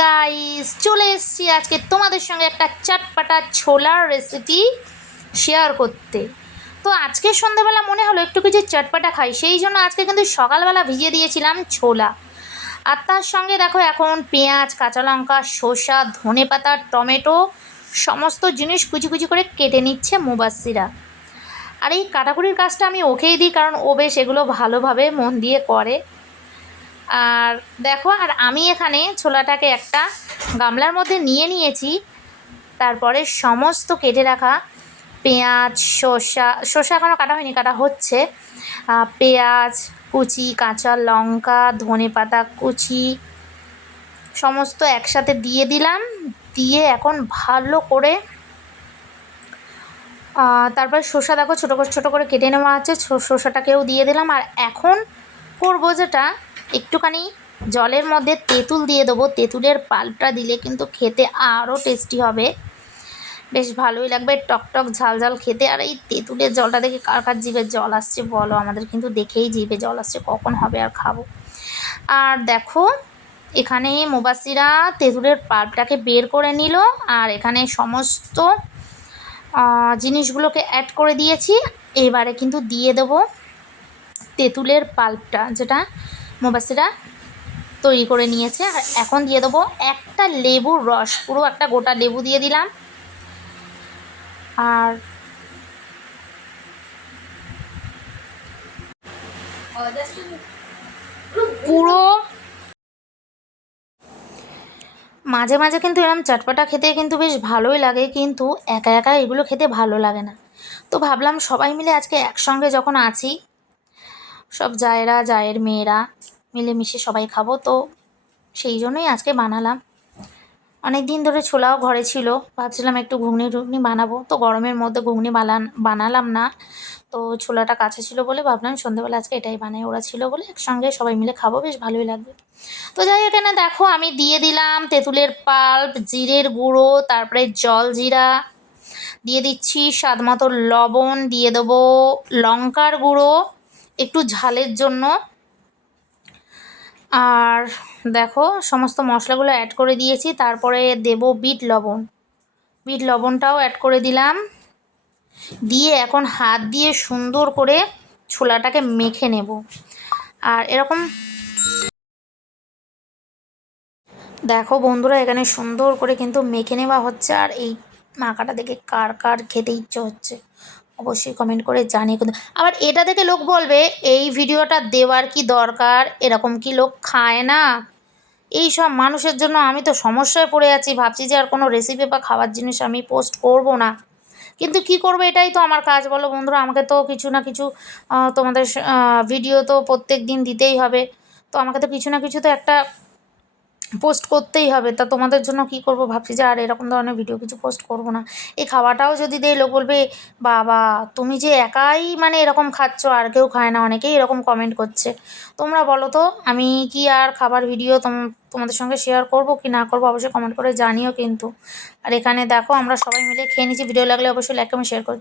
Guys চলে এসেছি আজকে তোমাদের সঙ্গে একটা চটপাটা ছোলার রেসিপি শেয়ার করতে। তো আজকে সন্ধ্যাবেলা মনে হলো একটু কিছু চটপাটা খাই, সেই জন্য আজকে কিন্তু সকালবেলা ভিজিয়ে দিয়েছিলাম ছোলা। আর তার সঙ্গে দেখো এখন পেঁয়াজ, কাঁচা লঙ্কা শসা ধনে পাতা, টমেটো সমস্ত জিনিস কুচি কুচি করে কেটে নিচ্ছে মুবাসিরা আর এই কাটাকুটির কাজটা আমি ওকেই দিই, কারণ ও বেশ এগুলো ভালোভাবে মন দিয়ে করে। আর দেখো, আর আমি এখানে ছোলাটাকে একটা গামলার মধ্যে নিয়ে নিয়েছি। তারপরে সমস্ত কেটে রাখা পেঁয়াজ, শসা শসা এখনও কাটা হয়নি, কাটা হচ্ছে। পেঁয়াজ, কুচি, কাঁচা লঙ্কা, ধনে পাতা কুচি, সমস্ত একসাথে দিয়ে দিলাম। দিয়ে এখন ভালো করে তারপরে শসা দেখো, ছোটো ছোটো করে কেটে নেওয়া আছে। শসাটাকেও দিয়ে দিলাম। আর এখন করব যেটা একটুখানি জলের মধ্যে তেঁতুল দিয়ে দেবো। তেঁতুলের পাল্পটা দিলে কিন্তু খেতে আরও টেস্টি হবে। বেশ ভালোই লাগবে টকটক ঝাল ঝাল খেতে। আর এই তেঁতুলের জলটা দেখে কার কার জিভে জল আসছে বলো? আমাদের কিন্তু দেখেই জিভে জল আসছে, কখন হবে আর খাব। আর দেখো, এখানে মোবাসিরা তেঁতুলের পাল্পটাকে বের করে নিল। আর এখানে সমস্ত জিনিসগুলোকে অ্যাড করে দিয়েছি। এবারে কিন্তু দিয়ে দেবো তেঁতুলের পাল্পটা যেটা মোবাসিরা তৈরি করে নিয়েছে। আর এখন দিয়ে দেবো একটা লেবুর রস, পুরো একটা গোটা লেবু দিয়ে দিলাম। আর পুরো মাঝে মাঝে কিন্তু এরকম চটপটা খেতে কিন্তু বেশ ভালোই লাগে, কিন্তু একা একা এগুলো খেতে ভালো লাগে না। তো ভাবলাম সবাই মিলে আজকে একসঙ্গে যখন আছি, সব জায়েরা, জায়ের মেয়েরা মিলেমিশে সবাই খাব, তো সেই জন্যই আজকে বানালাম। অনেক দিন ধরে ছোলাও ঘরে ছিল, ভাবছিলাম একটু ঘুগনি টুগনি বানাবো, তো গরমের মধ্যে ঘুগনি বানান, বানালাম না। তো ছোলাটা কাছে ছিল বলে ভাবলাম সন্ধ্যেবেলা আজকে এটাই বানাই, ওরা ছিল বলে একসঙ্গে সবাই মিলে খাব, বেশ ভালোই লাগবে। তো যাই এখানে দেখো আমি দিয়ে দিলাম তেঁতুলের পাল্প, জিরের গুঁড়ো, তারপরে জল জিরা, দিয়ে দিচ্ছি স্বাদ মতো লবণ, দিয়ে দেবো লঙ্কার গুঁড়ো, একটু ঝালের জন্য। আর দেখো, সমস্ত মশলাগুলো অ্যাড করে দিয়েছি। তারপরে দেব বিট লবণ। বিট লবণটাও অ্যাড করে দিলাম। দিয়ে এখন হাত দিয়ে সুন্দর করে ছোলাটাকে মেখে নেব। আর এরকম দেখো বন্ধুরা, এখানে সুন্দর করে কিন্তু মেখে নেওয়া হচ্ছে। আর এই মাখাটা দেখে কার কার খেতে ইচ্ছে হচ্ছে। অবশ্যই কমেন্ট করে জানিয়ে কিন্তু, আবার এটা দেখে লোক বলবে, এই ভিডিওটা দেওয়ার কি দরকার? এরকম কি লোক খায় না? এই সব মানুষের জন্য আমি তো সমস্যায় পড়ে আছি, ভাবছি যে আর কোনো রেসিপি বা খাবার জিনিস আমি পোস্ট করব না। কিন্তু কি করব এটাই তো আমার কাজ, বলো বন্ধুরা, আমাকে তো কিছু না কিছু তোমাদের ভিডিও তো প্রত্যেক দিন দিতেই হবে। তো আমাকে তো কিছু না কিছু তো একটা পোস্ট করতেই হবে। তা তোমাদের জন্য কি করব ভাবছি যে, আর এরকম ধরনের ভিডিও কিছু পোস্ট করব না। এই খাওয়াটাও যদি দেয়, লোক বলবে, বাবা, তুমি যে একাই মানে এরকম খাচ্ছ, আর কেউ খায় না। অনেকেই এরকম কমেন্ট করছে। তোমরা বলো তো, আমি কি আর খাবার ভিডিও তোম- তোমাদের সঙ্গে শেয়ার করব কি না করব? অবশ্যই কমেন্ট করে জানিও কিন্তু। আর এখানে দেখো, আমরা সবাই মিলে খেয়ে নিচ্ছি। ভিডিও লাগলে অবশ্যই লাইক কমেন্ট শেয়ার করে।